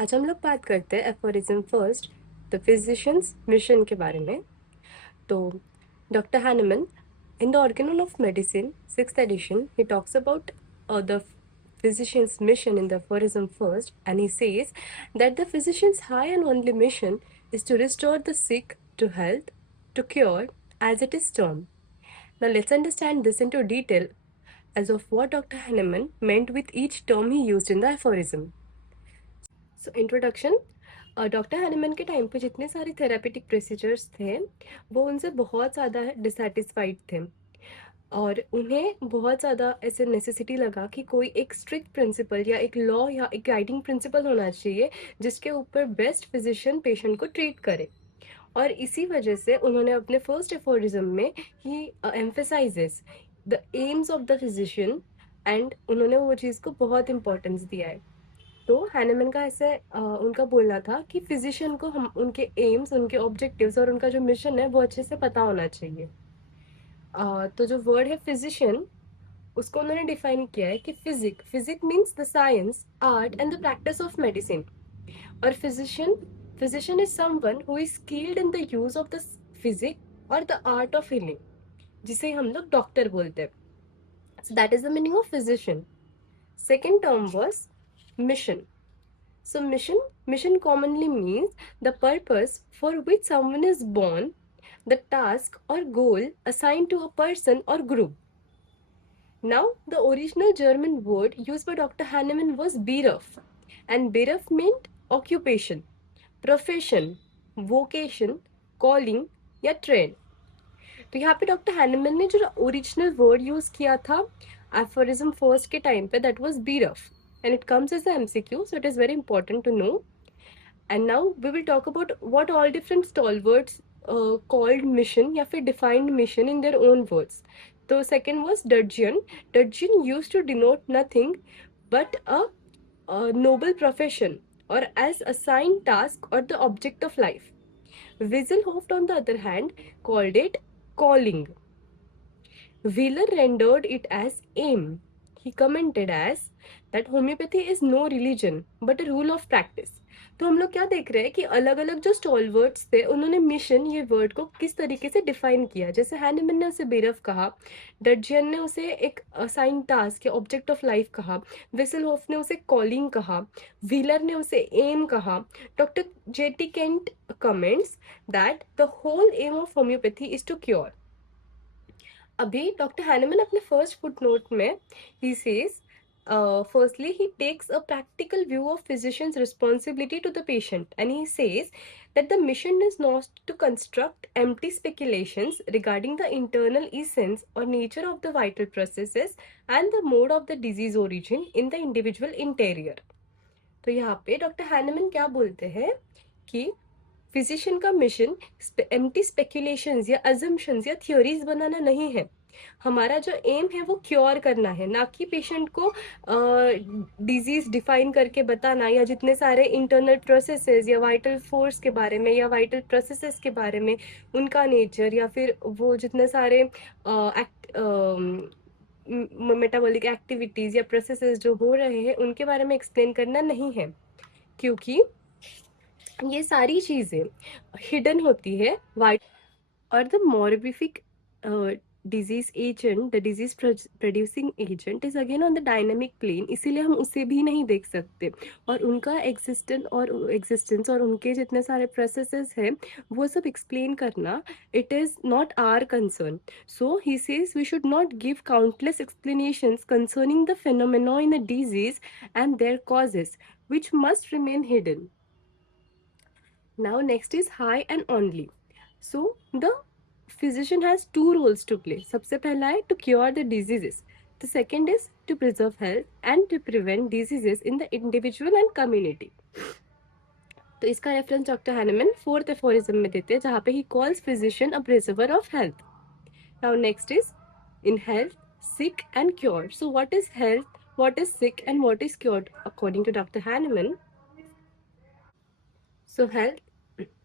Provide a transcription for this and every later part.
आज हम लोग बात करते हैं aphorism first the physicians mission के बारे में। तो doctor Hahnemann in the organelle of medicine sixth addition he talks about the physician's mission in the aphorism first, and he says that the physician's high and only mission is to restore the sick to health, to cure, as it is termed. Now let's understand this into detail as of what Dr. Hahnemann meant with each term he used in the aphorism. So introduction. Doctor Hahnemann के time पे जितने सारे therapeutic procedures थे वो उनसे बहुत ज़्यादा dissatisfied थे और उन्हें बहुत ज़्यादा ऐसे नेसेसिटी लगा कि कोई एक स्ट्रिक्ट प्रिंसिपल या एक लॉ या एक गाइडिंग प्रिंसिपल होना चाहिए जिसके ऊपर बेस्ट फिजिशियन पेशेंट को ट्रीट करे। और इसी वजह से उन्होंने अपने फर्स्ट एफोरिज्म में ही emphasizes the aims of the physician and उन्होंने वो चीज़ को बहुत इंपॉर्टेंस दिया है। तो हैनेमन का ऐसे उनका बोलना था कि फिजिशियन को हम उनके एम्स, उनके ऑब्जेक्टिव्स और उनका जो मिशन है वो अच्छे से पता होना चाहिए। तो जो वर्ड है फिजिशियन उसको उन्होंने डिफाइन किया है कि physic means the science, art and the practice of medicine. और physician is someone who is skilled in the use of the physic और द आर्ट ऑफ हीलिंग, जिसे हम लोग डॉक्टर बोलते हैं। So that is the meaning of physician. Second term was mission. So mission commonly means the purpose for which someone is born, the task or goal assigned to a person or group. Now, the original German word used by Dr. Hahnemann was Beruf, and Beruf meant occupation, profession, vocation, calling या trade. तो यहाँ पे doctor Hahnemann ने जो original word use किया था aphorism first के time पे, that was brief, and it comes as a MCQ, so it is very important to know. And now we will talk about what all different stalwarts called mission या फिर defined mission in their own words. So second was Dudgeon. Dudgeon used to denote nothing but a noble profession or as assigned task or the object of life. Wieselhoft on the other hand called it calling. Wheeler rendered it as aim. He commented as that homeopathy is no religion but a rule of practice. तो हम लोग क्या देख रहे हैं कि अलग अलग जो स्टॉलवर्ड्स थे उन्होंने मिशन ये वर्ड को किस तरीके से डिफाइन किया। जैसे हैनेमन ने उसे बेरफ कहा, डर्जियन ने उसे एक असाइन टास्क या ऑब्जेक्ट ऑफ लाइफ कहा, विसलहोफ ने उसे कॉलिंग कहा, व्हीलर ने उसे एम कहा। Doctor J T Kent comments that the whole aim of homeopathy is to cure. अभी डॉक्टर हैनेमन अपने फर्स्ट फुटनोट में ही says firstly he takes a practical view of physician's responsibility to the patient, and he says that the mission is not to construct empty speculations regarding the internal essence or nature of the vital processes and the mode of the disease origin in the individual interior. तो यहाँ पे doctor Hahnemann क्या बोलते हैं कि physician का mission empty speculations या assumptions या थ्योरीज बनाना नहीं है। हमारा जो एम है वो क्योर करना है, ना कि पेशेंट को डिजीज डिफाइन करके बताना या जितने सारे इंटरनल प्रोसेसेस या वाइटल फोर्स के बारे में या वाइटल प्रोसेसेस के बारे में, उनका नेचर या फिर वो जितने सारे मेटाबॉलिक एक्टिविटीज या प्रोसेसेस जो हो रहे हैं उनके बारे में एक्सप्लेन करना नहीं है, क्योंकि ये सारी चीजें हिडन होती है वाइट और the morbific disease agent, the disease producing agent is again on the dynamic plane, इसीलिए हम उसे भी नहीं देख सकते। और उनका एग्जिस्टेंस और उनके जितने सारे प्रोसेसेस हैं वो सब एक्सप्लेन करना, it is not our concern. So he says we should not give countless explanations concerning the phenomena in the disease and their causes which must remain hidden. Now next is high and only. So the physician has two roles to play. सबसे पहला है to cure the diseases. The second is to preserve health and to prevent diseases in the individual and community. तो इसका reference doctor Hahnemann fourth aphorism में देते हैं जहाँ पे he calls physician a preserver of health. Now next is in health, sick and cured. So what is health, what is sick and what is cured according to Dr. Hahnemann? So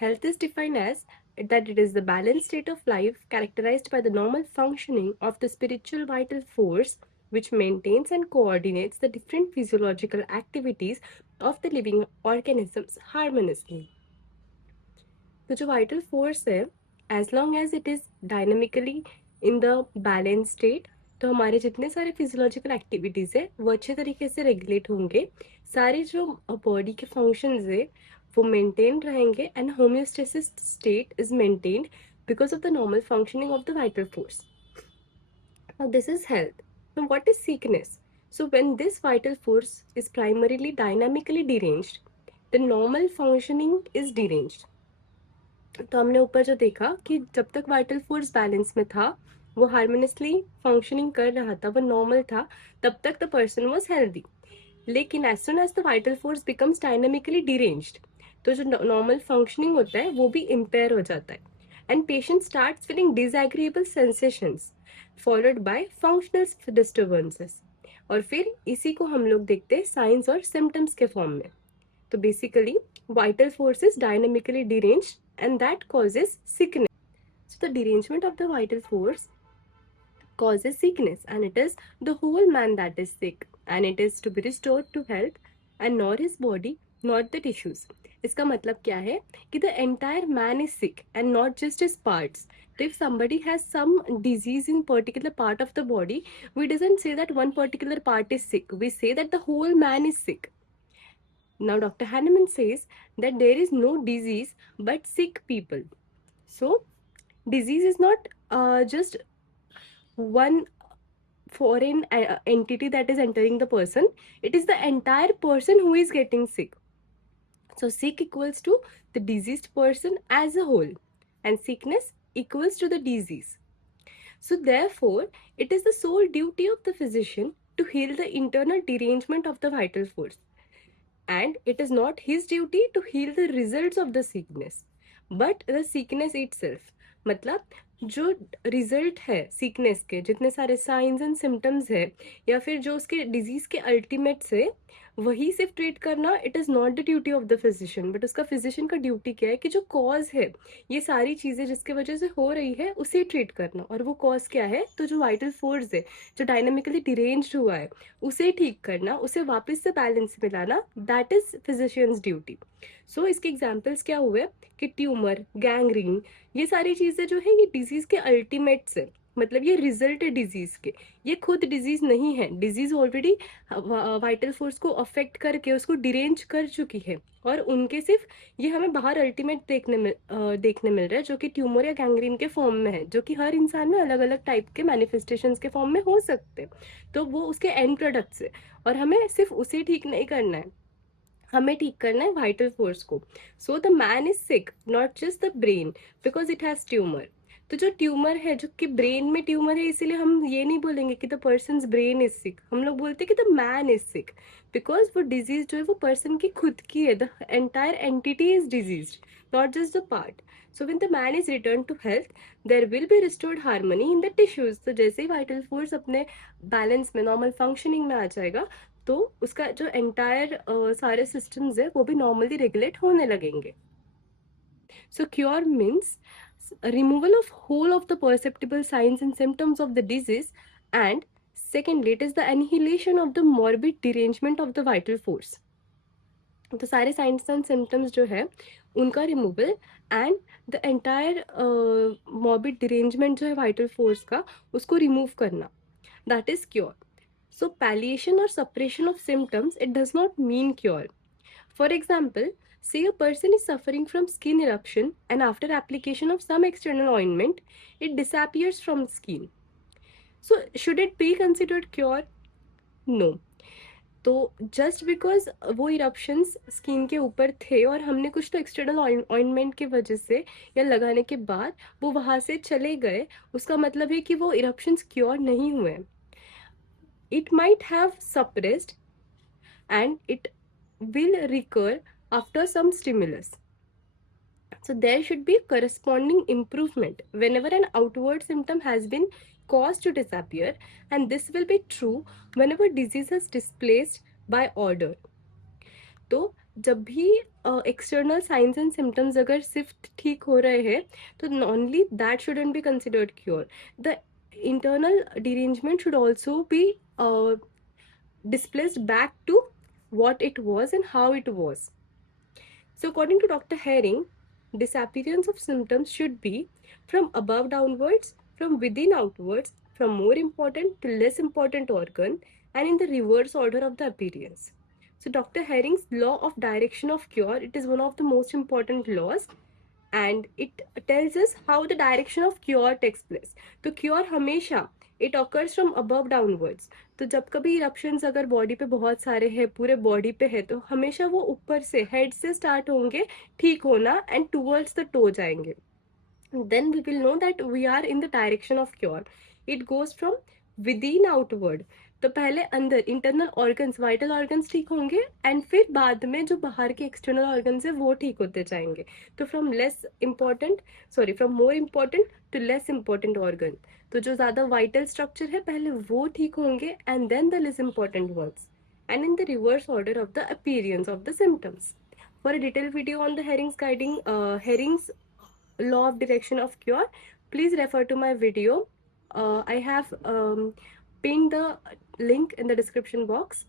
health is defined as that it is the balanced state of life characterized by the normal functioning of the spiritual vital force which maintains and coordinates the different physiological activities of the living organisms harmoniously. तो जो vital force है, as long as it is dynamically in the balanced state, तो हमारे जितने सारे physiological activities है वो अच्छे तरीके से रेगुलेट होंगे, सारे जो बॉडी के फंक्शंस है वो मेंटेन रहेंगे and homeostasis state is maintained because of the normal functioning of the vital force. Now this is health. Now what is sickness? So when this vital force is primarily dynamically deranged, the normal functioning is deranged. तो हमने ऊपर जो देखा कि जब तक vital force balance में था, वो हार्मोनियसली फंक्शनिंग कर रहा था, वो नॉर्मल था, तब तक द पर्सन वाज हेल्दी. लेकिन as soon as the vital force becomes dynamically deranged, तो जो नॉर्मल फंक्शनिंग होता है वो भी इम्पेयर हो जाता है and patient starts feeling disagreeable sensations followed by functional disturbances. और फिर इसी को हम लोग देखते हैं साइंस और सिम्टम्स के फॉर्म में. तो basically vital force is dynamically deranged and that causes sickness. So the derangement of the vital force causes sickness and it is the whole man that is sick and it is to be restored to health and nor his body not the tissues. इसका मतलब क्या है कि the entire man is sick and not just his parts. So if somebody has some disease in particular part of the body, we doesn't say that one particular part is sick. We say that the whole man is sick. Now, Dr. Hahnemann says that there is no disease but sick people. So, disease is not just one foreign entity that is entering the person, it is the entire person who is getting sick. So, sick equals to the diseased person as a whole, and sickness equals to the disease. So, therefore, it is the sole duty of the physician to heal the internal derangement of the vital force. And it is not his duty to heal the results of the sickness but the sickness itself. मतलब जो result है sickness के, जितने सारे science and symptoms है या फिर जो उसके डिजीज के अल्टीमेट्स है, वही सिर्फ ट्रीट करना it is not the duty of the physician. But उसका फिजिशियन का ड्यूटी क्या है कि जो कॉज है, ये सारी चीज़ें जिसके वजह से हो रही है उसे ट्रीट करना. और वो कॉज क्या है? तो जो वाइटल फोर्स है, जो डायनामिकली डिरेंज हुआ है, उसे ठीक करना, उसे वापस से बैलेंस में लाना, दैट इज फिजिशियंस ड्यूटी. सो इसके एग्जाम्पल्स क्या हुए कि ट्यूमर, गैंग्रीन, ये सारी चीज़ें जो है ये डिजीज के अल्टीमेट्स है. मतलब ये रिजल्ट है डिजीज के, ये खुद डिजीज नहीं है. डिजीज ऑलरेडी वाइटल फोर्स को अफेक्ट करके उसको डिरेंज कर चुकी है और उनके सिर्फ ये हमें बाहर अल्टीमेट देखने मिल रहा है जो कि ट्यूमर या गैंग्रीन के फॉर्म में है, जो कि हर इंसान में अलग अलग टाइप के मैनिफेस्टेशंस के फॉर्म में हो सकते हैं. तो वो उसके एंड प्रोडक्ट्स है और हमें सिर्फ उसे ठीक नहीं करना है, हमें ठीक करना है वाइटल फोर्स को. So the man is sick not just the brain because it has tumour. तो जो ट्यूमर है, जो कि ब्रेन में ट्यूमर है, इसीलिए हम ये नहीं बोलेंगे कि the person brain is sick, हम लोग बोलते हैं कि the man is sick because वो डिजीज जो है वो पर्सन की खुद की है. The entire entity is disease not just the part. So when the man is return to health there will be restored harmony in the tissues. तो जैसे ही वाइटल फोर्स अपने बैलेंस में, नॉर्मल फंक्शनिंग में आ जाएगा, तो उसका जो एंटायर सारे सिस्टम्स है वो भी नॉर्मली रेगुलेट होने लगेंगे. So cure means removal of whole of the perceptible signs and symptoms of the disease, and secondly it is the annihilation of the morbid derangement of the vital force. तो सारे science and symptoms जो है उनका removal and the entire morbid derangement जो है vital force का, उसको remove करना, that is cure. So palliation or suppression of symptoms, it does not mean cure. For example, say a person is suffering from skin eruption and after application of some external ointment, it disappears from the skin. So should it be considered cure? No. तो just because वो eruptions skin के ऊपर थे और हमने कुछ तो external ointment की वजह से या लगाने के बाद वो वहाँ से चले गए, उसका मतलब है कि वो इरप्शंस क्योर नहीं हुए. It might have suppressed and it will recur after some stimulus. So there should be corresponding improvement whenever an outward symptom has been caused to disappear, and this will be true whenever disease is displaced by order. तो जब भी external science and symptoms अगर सिर्फ ठीक हो रहे हैं तो only that shouldn't be considered cure. The internal derangement should also be displaced back to what it was and how it was. So, according to Dr. Herring, disappearance of symptoms should be from above downwards, from within outwards, from more important to less important organ, and in the reverse order of the appearance. So, Dr. Herring's law of direction of cure, it is one of the most important laws, and it tells us how the direction of cure takes place. तो cure हमेशा it occurs from above downwards. तो जब कभी eruptions अगर body पे बहुत सारे हैं, पूरे बॉडी पे है, तो हमेशा वो ऊपर से हेड से स्टार्ट होंगे ठीक होना एंड टूवर्ड्स द टो जाएंगे. Then we will know that we are in the direction of cure. It goes from within outward. तो पहले अंदर इंटरनल ऑर्गन्स, वाइटल ऑर्गन्स ठीक होंगे एंड फिर बाद में जो बाहर के एक्सटर्नल ऑर्गन्स है वो ठीक होते जाएंगे. तो from more important to less important organ. तो जो ज़्यादा वाइटल स्ट्रक्चर है पहले वो ठीक होंगे and then the less important words, and in the reverse order of the appearance of the symptoms. For a detailed video on the Herring's law of direction of cure, please refer to my video. I have pinned the link in the description box.